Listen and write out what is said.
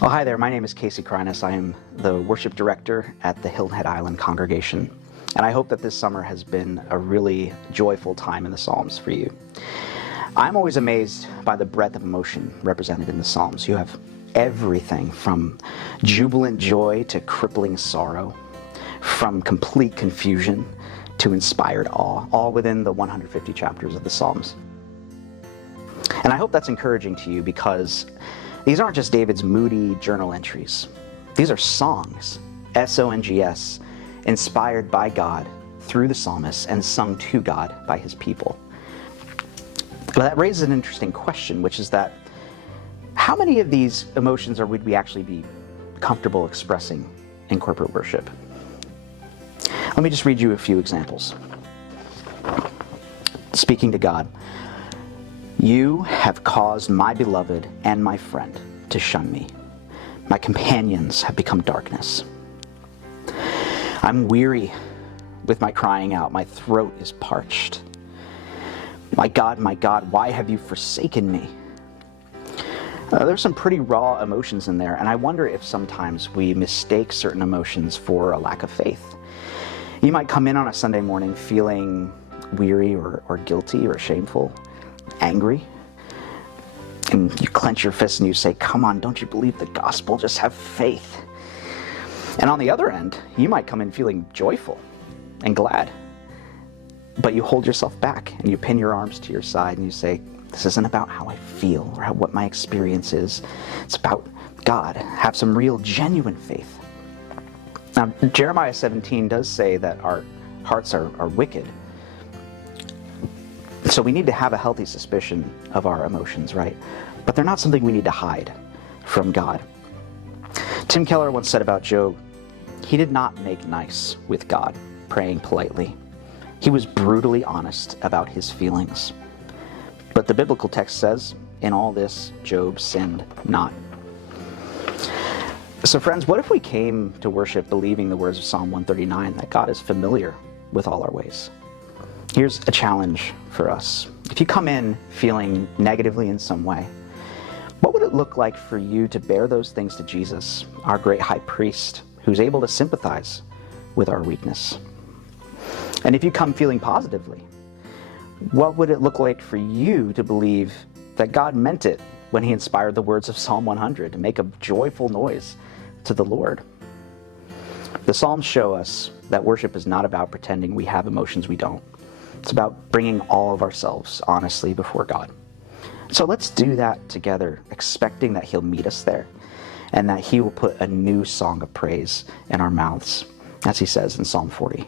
Oh, hi there. My name is Casey Krynas. I am the worship director at the Hilton Head Island congregation. And I hope that this summer has been a really joyful time in the Psalms for you. I'm always amazed by the breadth of emotion represented in the Psalms. You have everything from jubilant joy to crippling sorrow, from complete confusion to inspired awe, all within the 150 chapters of the Psalms. And I hope that's encouraging to you because these aren't just David's moody journal entries. These are songs, S-O-N-G-S, inspired by God through the psalmist and sung to God by his people. But that raises an interesting question, which is that how many of these emotions would we actually be comfortable expressing in corporate worship? Let me just read you a few examples. Speaking to God. You have caused my beloved and my friend to shun me. My companions have become darkness. I'm weary with my crying out. My throat is parched. My God, why have you forsaken me? There's some pretty raw emotions in there, and I wonder if sometimes we mistake certain emotions for a lack of faith. You might come in on a Sunday morning feeling weary or guilty or shameful, angry, and you clench your fist and you say, come on, don't you believe the gospel? Just have faith. And on the other end, you might come in feeling joyful and glad, but you hold yourself back and you pin your arms to your side and you say, this isn't about how I feel or what my experience is. It's about God. Have some real, genuine faith. Now, Jeremiah 17 does say that our hearts are wicked. So we need to have a healthy suspicion of our emotions, right? But they're not something we need to hide from God. Tim Keller once said about Job, he did not make nice with God, praying politely. He was brutally honest about his feelings. But the biblical text says, in all this, Job sinned not. So friends, what if we came to worship believing the words of Psalm 139, that God is familiar with all our ways? Here's a challenge for us. If you come in feeling negatively in some way, what would it look like for you to bear those things to Jesus, our great high priest, who's able to sympathize with our weakness? And if you come feeling positively, what would it look like for you to believe that God meant it when he inspired the words of Psalm 100 to make a joyful noise to the Lord? The Psalms show us that worship is not about pretending we have emotions we don't. It's about bringing all of ourselves honestly before God. So let's do that together, expecting that he'll meet us there and that he will put a new song of praise in our mouths, as he says in Psalm 40.